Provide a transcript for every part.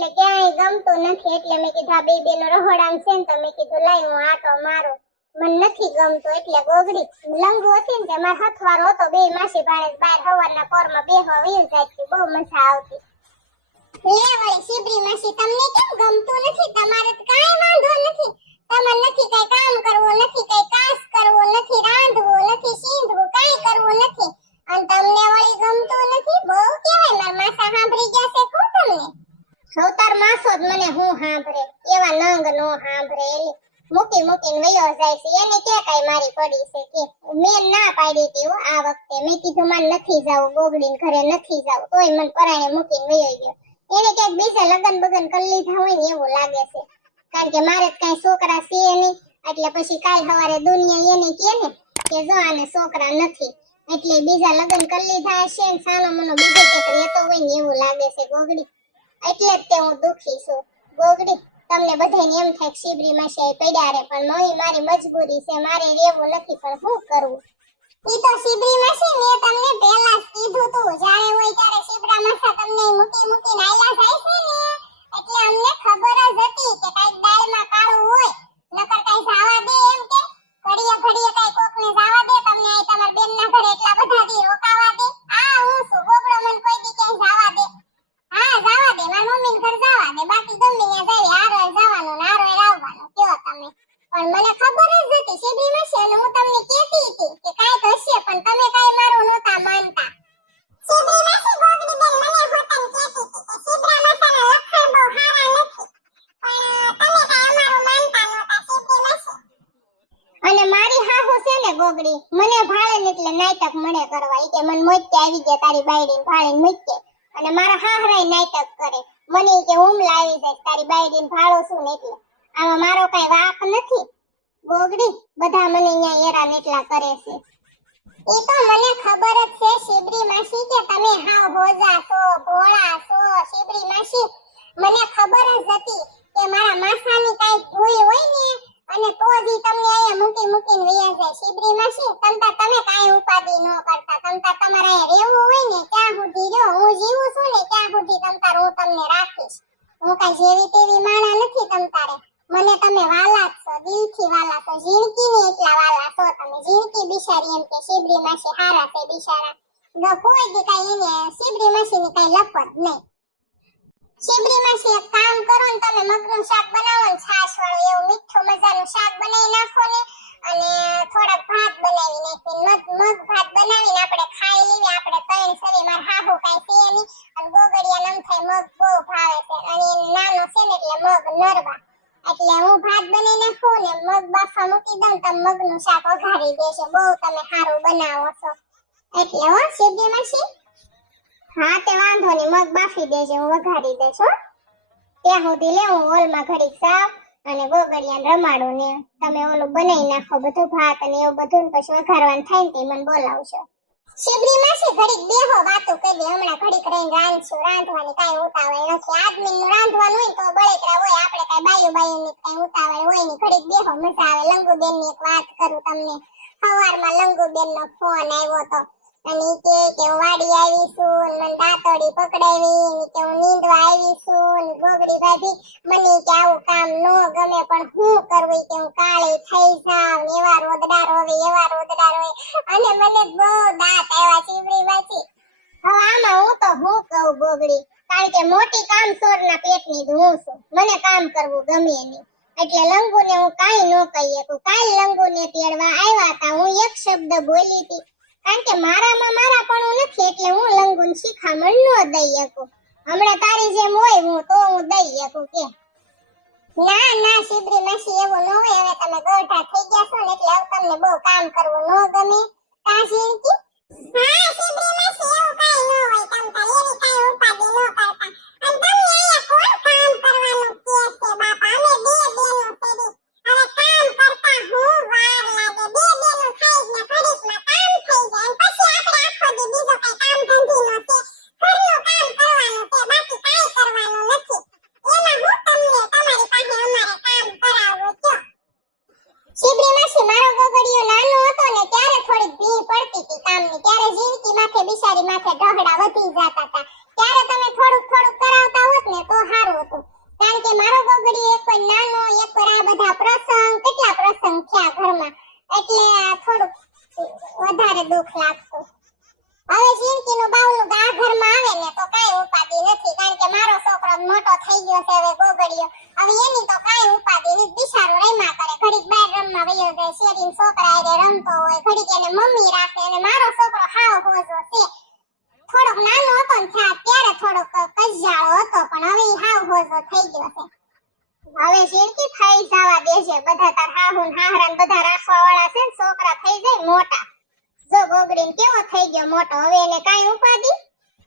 એટલે ક્યાંય ગમતું નથી. એટલે મેં કીધું આ બે બેનો રહોડામ છે ને તો મેં કીધું લાઈ હું આટો મારો. મને નથી ગમતું. એટલે ગોગડી લંગુ હતી ને તે હથવારો હતો, બે માસી ભાણે બહાર હવારના કોરમાં બેહવા વીર જાતી બહુ મજા આવતી. તમને તમારે નથી. કઈ કામ કરવું, નથી કઈ કાસ કરવું, નથી રાંધવું, નથી સીંધવું, કાઈ કરવું નથી. અને તમને વળી ગમતું નથી? બહુ કહેવાય, મારા માસા સાંભળી ગયા છે ખું તમને? અવતાર માસો જ મને હું સાંભળે એવા નંગ નો સાંભળે એટલે મૂકી મૂકીને વયો જાય છે, એને કે કઈ મારી પડી છે કે? મેં ના પાડી હતી આ વખતે. મેં કીધું, મારે નથી જાવું બોગડીને ઘરે નથી જાવું. તોય મને પરાણે મૂકીને વયો ગયો. એને ક્યાંક બીજે લગન બગન કરી લીધા હોય ને એવું લાગે છે. કારણ કે મારે કઈ છોકરા છે નહીં. એટલે પછી કાલ સવારે દુનિયા એને કે ને કે, જો આને છોકરા નથી. એટલે બીજા લગન કરી લીધા હશે ને સાનો મનો બીજો ક્યાંક રહેતો હોય ને એવું લાગે છે ગોગડી. એટલે જ તે હું દુખી છું. ગોગડી, તમને બધાને એમ થાય શિબરીમાં છે પડ્યા રે, પણ મોઈ મારી મજબૂરી છે, મારે રહેવું નથી, પણ શું કરવું ઈ તો શિબરીમાં છે મેં તમને પહેલા જ કીધું તું. જ્યારે હોય ત્યારે શિબરામાં તમને મૂકી મૂકીને આયા થાય છે ને? એટલે અમને ખબર જ હતી કે તારી બાયડીને ફાળીને મૂકે અને મારા હાહરાય નાટક કરે. મને કે હું લાવી જાય તારી બાયડીને ફાળો છું ને એટલે. આમાં મારો કઈ વાક નથી. ગોગડી બધા મને અહીંયા હેરાન એટલા કરે છે. એ તો મને ખબર જ છે, શિબરી માસી કે તમે હાવ ભોજા છો, ભોળા છો, શિબરી માસી. મને ખબર જ હતી કે મારા માસાની કાંઈ ભૂલ હોય ને અને તો જ તમને અહીંયા મૂકી મૂકીને વયા જાય. શિબરી શું? તમતા તમે કાંઈ ઉપાધિ ન કરતા. તમતા તમારે રહેવું હોય ને ત્યાં સુધી જો હું જીવું છું ને ત્યાં સુધી તમતાર હું તમને રાખીશ. હું કાંઈ જેવી તેવી માણા નથી તમતારે. મને તમે વાલા છો, દિલથી વાલા છો. ઝીણકી ને એટલા વાલા છો તમે. ઝીણકી બિચારી એમ કે શિબરી માસી હારા છે બિચારા. કોઈ દી કાંઈ એને શિબરી માસી ની કાંઈ લપત નહીં. શિબરી માસી એક કામ કરો ને તમે મગનું શાક બનાવો ને છાશ વાળું એવું મીઠું મજાનું શાક બનાવી નાખો ને અને થોડાક ભાત બનાવી નાખીને મગ ભાત બનાવીને આપણે ખાઈ લઈએ આપણે ત્રણ શરીરમાં હાહુ કાંઈ છે નહીં. અને ગોગડિયા નમ થાય મગ બહુ ભાવે છે. અને નાનો છે ને એટલે મગ નરવા. એટલે હું ભાત બનાવી નાખું ને મગ બાફા મૂકી દઉં તો મગનું શાક વઘારી દેશે બહુ તમે સારું બનાવો છો. એટલે હો શિબરી માસી હા, તે વાંધો નહીં. મગ બાફી દેજો, હું વઘારી દઈશ, હો. ત્યાં સુધી લે હોલમાં ઘડીક સાફ અને ગોગડિયાને રમાડું ને તમે ઓલું બનાવી નાખો બધું ભાત અને એવું બધું પછી વઘારવાનું થાય ને તે મને બોલાવશો શિબરી માસી ઘડીક બેહો, વાતો કરી હમણાં ઘડીક રહીને રાંધશું. રાંધવાની કાંઈ ઉતાવળ નથી. આદમીનું રાંધવાનું હોય તો બળેતરા હોય. આપણે કાંઈ બાયું બાયુ ની કાંઈ ઉતાવળ હોય ને ઘડીક બેહો, મજા આવે. લંગુબેનની એક વાત કરું તમને. સવારમાં લંગુબેન નો ફોન આવ્યો તો અને કે કે હું વાડી આવી ને મને પકડાવી ને હું નીંદવા આવીશું ને ભાભી મને કે આવું કામ ન ગમે, પણ હું કરવું કે હું કાળી થઈ જાઉં એવા રોદડા રોવે એવા રોદડા રોવે અને મને બહુ દાંત આવ્યા ચીવડી વાંચી. હવે આમાં હું તો હું કહું ગોગડી, કારણ કે મોટી કામ ચોરના પેટની જ હું છું. મને કામ કરવું ગમે નહીં. એટલે લંગુને હું કાંઈ ન કહી શકું. કાલ લંગુને તેડવા આવ્યા હતા. હું એક શબ્દ બોલી હતી કારણ કે મારામાં મારા પણ નથી એટલે હું લંગુન શિખામણ ન દઈ શકું. હમણાં તારી જેમ હોય હું તો હું દઈ શકું, કે. ના ના, શિબરી માસી એવું ન હોય. હવે તમે ગોઠા થઈ ગયા છો ને એટલે હવે તમને બહુ કામ કરવું ન ગમે. કાશી શિંકી હા, શિબરી માસી એવું કાઈ ન હોય. તમ તાર એવી કાઈ ઉપાધિ ન કરતા અને તમને અહીંયા કોણ કામ કરવાનું કે છે બાપા અમે બે બેનો છે હવે કામ કરતા હું વાર લાગે બે બેનો થાય ને ઘડીકમાં કામ થઈ જાય અને પછી આપણે આખો દી બીજો કઈ કામ ધંધી નો છે ઘરનું કામ કરવાનું છે બાકી કાઈ કરવાનું નથી એમાં હું તમને તમારી પાસે અમારે કામ કરાવવું કયો શિબરી માસી મારો ગગડિયો નાનો હતો ને ત્યારે થોડીક ભી પડતી હતી કામની ત્યારે જીણકી માથે બિચારી માથે ઢહડા વધી જતા હતા ત્યારે તમે થોડુંક થોડુંક કરાવતા હોત ને તો સારું હતું કારણ કે મારો ગગડિયો એક વાર નાનો એક વાર આ બધા પ્રસંગ કેટલા પ્રસંગ થયા ઘરમાં એટલે આ થોડુંક વધારે દુઃખ લાગતું હવે જીણકી નું બાવલું આ ઘરમાં આવે ને તો કાઈ ઉપાધિ નથી, કારણ કે મારો છોકરો મોટો થઈ ગયો છે હવે ગોગડ્યો. હવે એની તો કાઈ ઉપાધિ નથી બિચારો રમ્યા કરે, ઘડીક બહાર રમવા વયો જાય, શેરીન છોકરા હારે રમતો હોય, ઘડીક એને મમ્મી રાખે અને મારો છોકરો હાવ હોજો છે. થોડોક નાનો હતો ને થયા ત્યારે થોડોક કજાળો હતો, પણ હવે હાવ હોજો થઈ ગયો છે. હવે શેરકી થઈ જવા દેજે, બધા તાર હાહુ ને હાહરા બધા રાખવા વાળા છે છોકરા થઈ જાય મોટા. જો ગોગડીન કેવો થઈ ગયો મોટો, હવે એને કાઈ ઉપાધિ?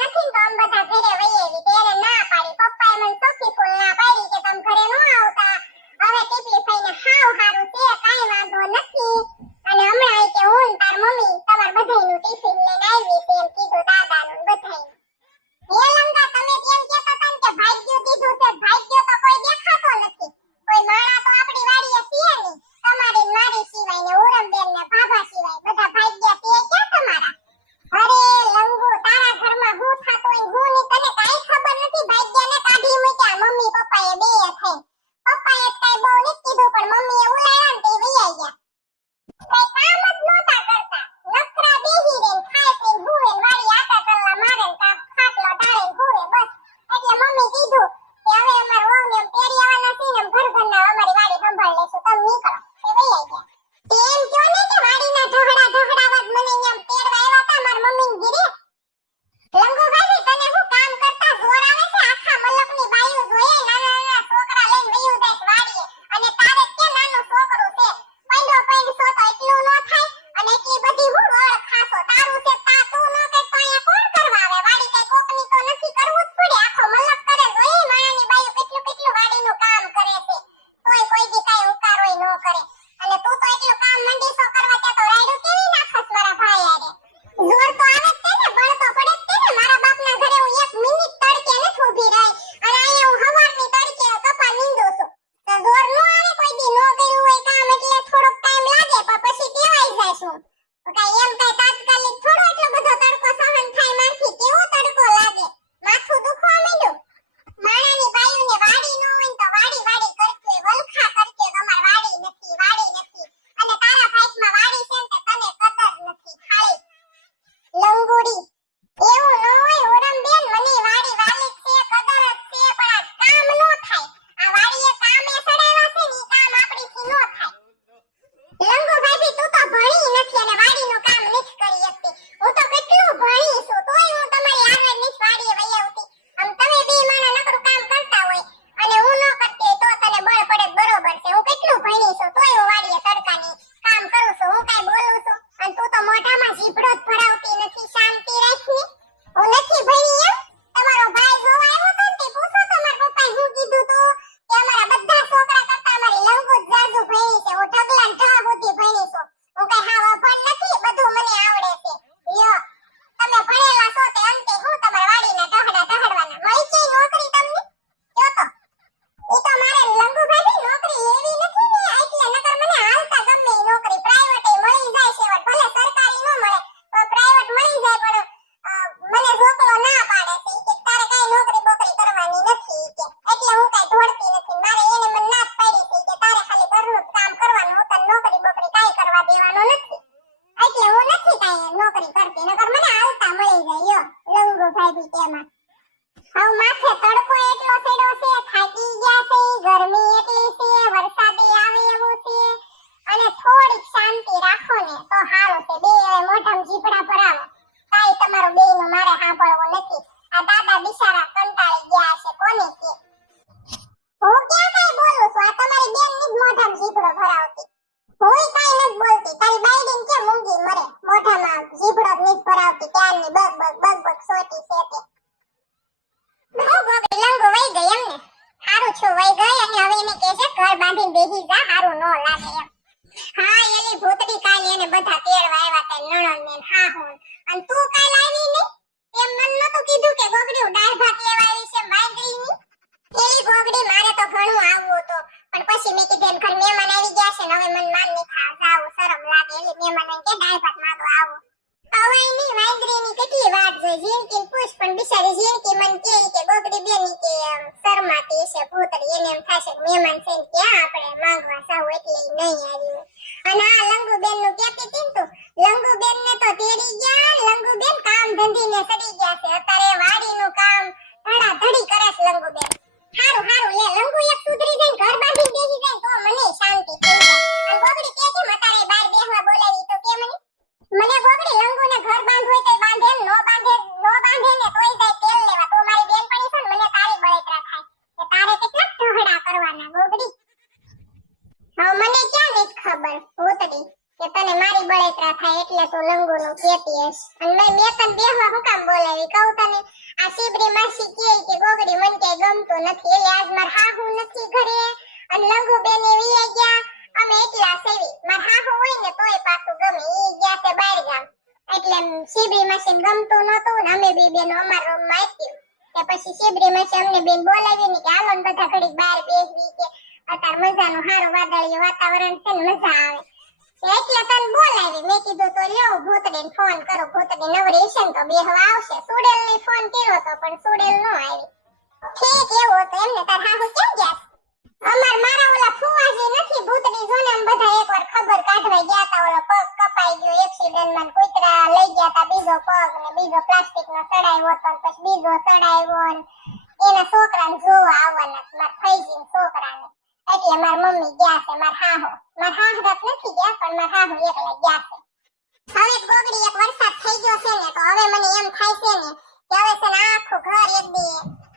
નથી બમ બધા ઘરે વહી યો લંગુ ભાભી તેમાં હવે માથે તડકો એટલો પડ્યો છે થાકી ગયા છે ગરમી એટલી છે વરસાદી આવે એવું છે અને થોડીક શાંતિ રાખો ને તો સારું છે બે હવે મોઢામાં જીભડા ભરાવો કાંઈ તમારું બેયનું મારે સાંભળવું નથી આ દાદા બિચારા કંટાળી ગયા છે કોને કે હું ક્યાં કાંઈ બોલું છું આ તમારી બેનની જ મોઢામાં જીભડો ભરાવતી હુંય કાંઈ નથી બોલતી તારી બાયડીને કેમ ઊંઘી મરે મોઢામાં જીભડો જ નથી ભરાવતી ક્યારની બગ બગ બગ બગ સોટી છે તે હું ગોગડી લંગો વઈ ગઈ એમને હારું છું વઈ ગઈ અને હવે એને કહે છે ઘર બાંધીને બેહી તા ને તું કીધું કે ગોગડી દાળ ભાત લેવા આવી છે બાંધરી ની મારે તો ઘણું આવવું હતું પણ પછી મેં કીધું એમ ઘર મહેમાન આવી ગયા છે ને હવે મન માન નહીં ખા જાવું શરમ લાગે એલી મહેમાન કે દાળ ભાત માંગવા આવું. અવાયની વાંદરીની એને એમ થાશે છે ને ક્યાં આપણે માંગવા સાવ એટલે નહીં આવ્યું. અને આ લંગુ બેનનું કેતી હતી ને તું? લંગુ બેન ને તો તેડી ગયા લંગુ બેન કામ ધંધી ને સડી ગયા છે. અત્યારે વાડી નું કામ ધડા ધડી કરે છે લંગુ બેન હારું હારું લે લંગુ એક સુધરી જાય ને ઘર બાંધી બેસી જાય તો મને શાંતિ થઈ જાય અને ગોગડી કે છે મતારે બાર બેહવા બોલાવી તો કે મને મને ગોગડી લંગુને ઘર બાંધવું હોય તો બાંધે એમ, નો બાંધે નો બાંધે ને તોય જાય તેલ લેવા તો મારી બેનપણી છે ને મને તારી બળતરા થાય કે તારે કેટલા ઢોહડા કરવાના ગોગડી હવે મને ક્યાં નથી ખબર ભૂતડી કે તને મારી બળતરા થાય એટલે તું લંગુનું કેતી હશ અને મેં મેં તને બેહવા હું કામ બોલાવી કહું તને આ શીબરી માસી કહે કે ગોગડી મને ક્યાંય ગમતું નથી એટલે આજ માર હાહુ નથી ઘરે અને લંગુ બેને વીએ ગયા અમે એકલા સેવી માર હાહુ હોય ને તોય પાછું ગમે, ઈ ગયા છે બહાર ગામ. એટલે શીબરી મશીન ગમતું નતું ને અમે બે બેનો અમાર રૂમમાં આપ્યું. કે પછી શીબરી મશીન અમને બેન બોલાવી ને કે હાલો ને બધા ઘડીક બહાર બેસવી કે અત્યારે મજાનું સારું વાદળિયું વાતાવરણ છે ને મજા આવે. એટલે તને બોલાવી. મેં કીધું તો લ્યો, ભૂતડીને ફોન કરો. ભૂતડી નવરી છે ને તો બેહવા આવશે. સુડેલ ને ફોન કર્યો તો પણ સુડેલ નો આવી. ઠીક, એવું તો એમને તાર હાહુ કેમ ગયા? અમાર મારા ઓલા ફુવાજી નથી ભૂતડી જો ને આમ બધા એકવાર ખબર કાઢવા ગયા હતા ઓલો પગ કપાઈ ગયો એક્સિડન્ટમાં, કુતરા લઈ ગયા હતા બીજો પગ ને બીજો પ્લાસ્ટિક નો સડાયો હતો ને પછી બીજો સડાયો ને એના છોકરાને જોવા આવવાના મારા ફૈજીના છોકરાને. એટલે માર મમ્મી ગયા છે, માર હાહો. માર હાહ રાત નથી ગયા, પણ માર હાહો એકલા ગયા છે. હવે ગોગડી, એક વરસાદ થઈ ગયો છે ને, તો હવે મને એમ થાય છે ને કે હવે છે ને આખું ઘર એક દી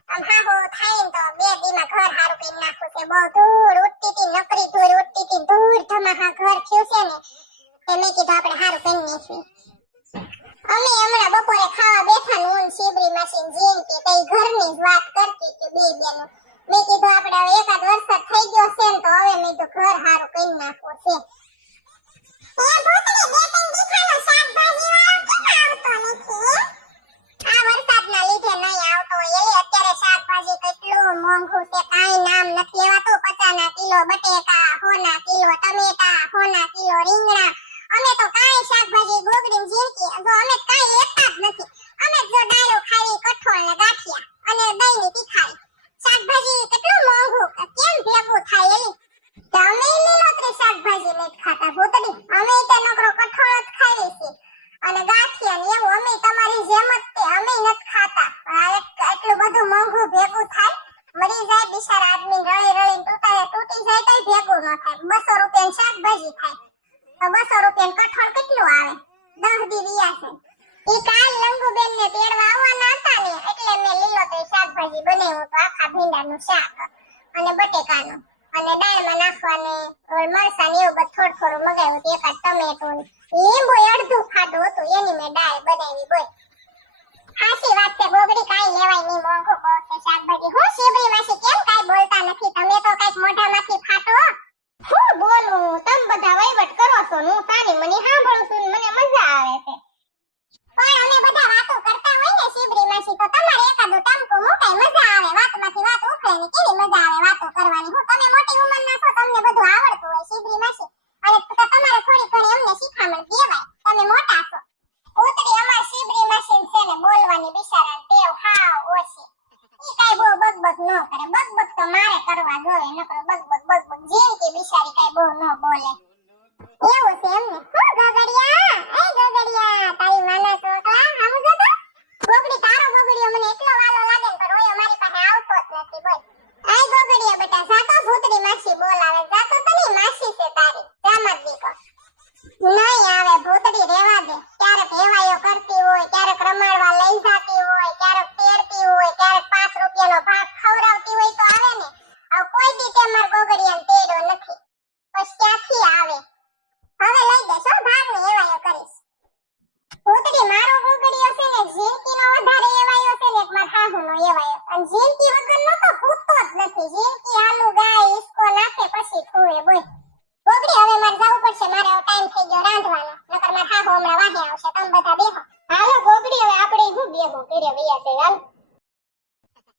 આમ હાહુ થાય તો બે દીમાં ઘર હારું કરી નાખું છે. બહુ ધૂળ ઉડતી હતી, નકરી ધૂળ ઉડતી હતી. ધૂળ ધમાહા ઘર થયું છે ને, તે મેં કીધું આપણે હારું કરી નાખીએ. અમે હમણાં બપોરે ખાવા બેઠા ને હું શિબરી માસી જીન કે તઈ ઘરની વાત કરતી કે બે બેનો. મેં કીધું આપણે હવે એકાદ વરસાદ થઈ ગયો છે ને, તો હવે મેં તો ઘર હારું કરી નાખવું છે. એ ભૂતડી બે ત્રણ દીખાનો શાકભાજી વાળો કેમ આવતો નથી આ વરસાદના લીધે નહીં આવતો એલી અત્યારે શાકભાજી કેટલું મોંઘું છે કાંઈ નામ નથી લેવાતું પચાના કિલો બટેકા હોના કિલો ટમેટા હોના કિલો રીંગણા અમે તો કાંઈ શાકભાજી ગોગડીને ઝીણકી જો અમે કાંઈ લેતા જ નથી અમે જો દાળો ખાવી કઠોળ ને ગાંઠિયા અને દહીંની તીખારી શાકભાજી કેટલું મોંઘું કેમ ભેગું થાય એલી તમે લીલોતરી શાકભાજી નથી ખાતા ભૂતડી અમે તો નકરો કઠોળ જ ખાઈએ છીએ અને ગાંઠિયા ને એવું અમે તમારી જેમ જ તે અમે નથી ખાતા પણ આ એક- એટલું બધું મોંઘું ભેગું થાય મરી જાય બિચારા આદમી રળી રળીને તૂટી જાય ભેગું ન થાય. બસો રૂપિયાની શાકભાજી થાય બસો રૂપિયા કઠોળ કેટલું આવે? દસ દી છે. ઈ કાલ લંગુબેન ને તેડવા આવવાના હતા ને, એટલે મેં લીલોતરી શાકભાજી બનાવ્યું તો આખા ભીંડાનું શાક અને બટેકાનું. અને દાળમાં નાખવાની મરચાં ને એવું બધું થોડું થોડું મગાવ્યું એકાદ ટમેટું લીંબુ અડધું ખાધું હતું, એની મેં દાળ બનાવી બોલ. કેમ કાંઈ બોલતા નથી? તમે તો કાંઈક મોઢામાંથી ફાટો, હું. બોલું, તમે બધા વહીવટ કરો છો, હું સારી, મને સાંભળું છું મને મજા આવે છે. પણ અમે બધા વાતો કરતા હોય ને શિબરી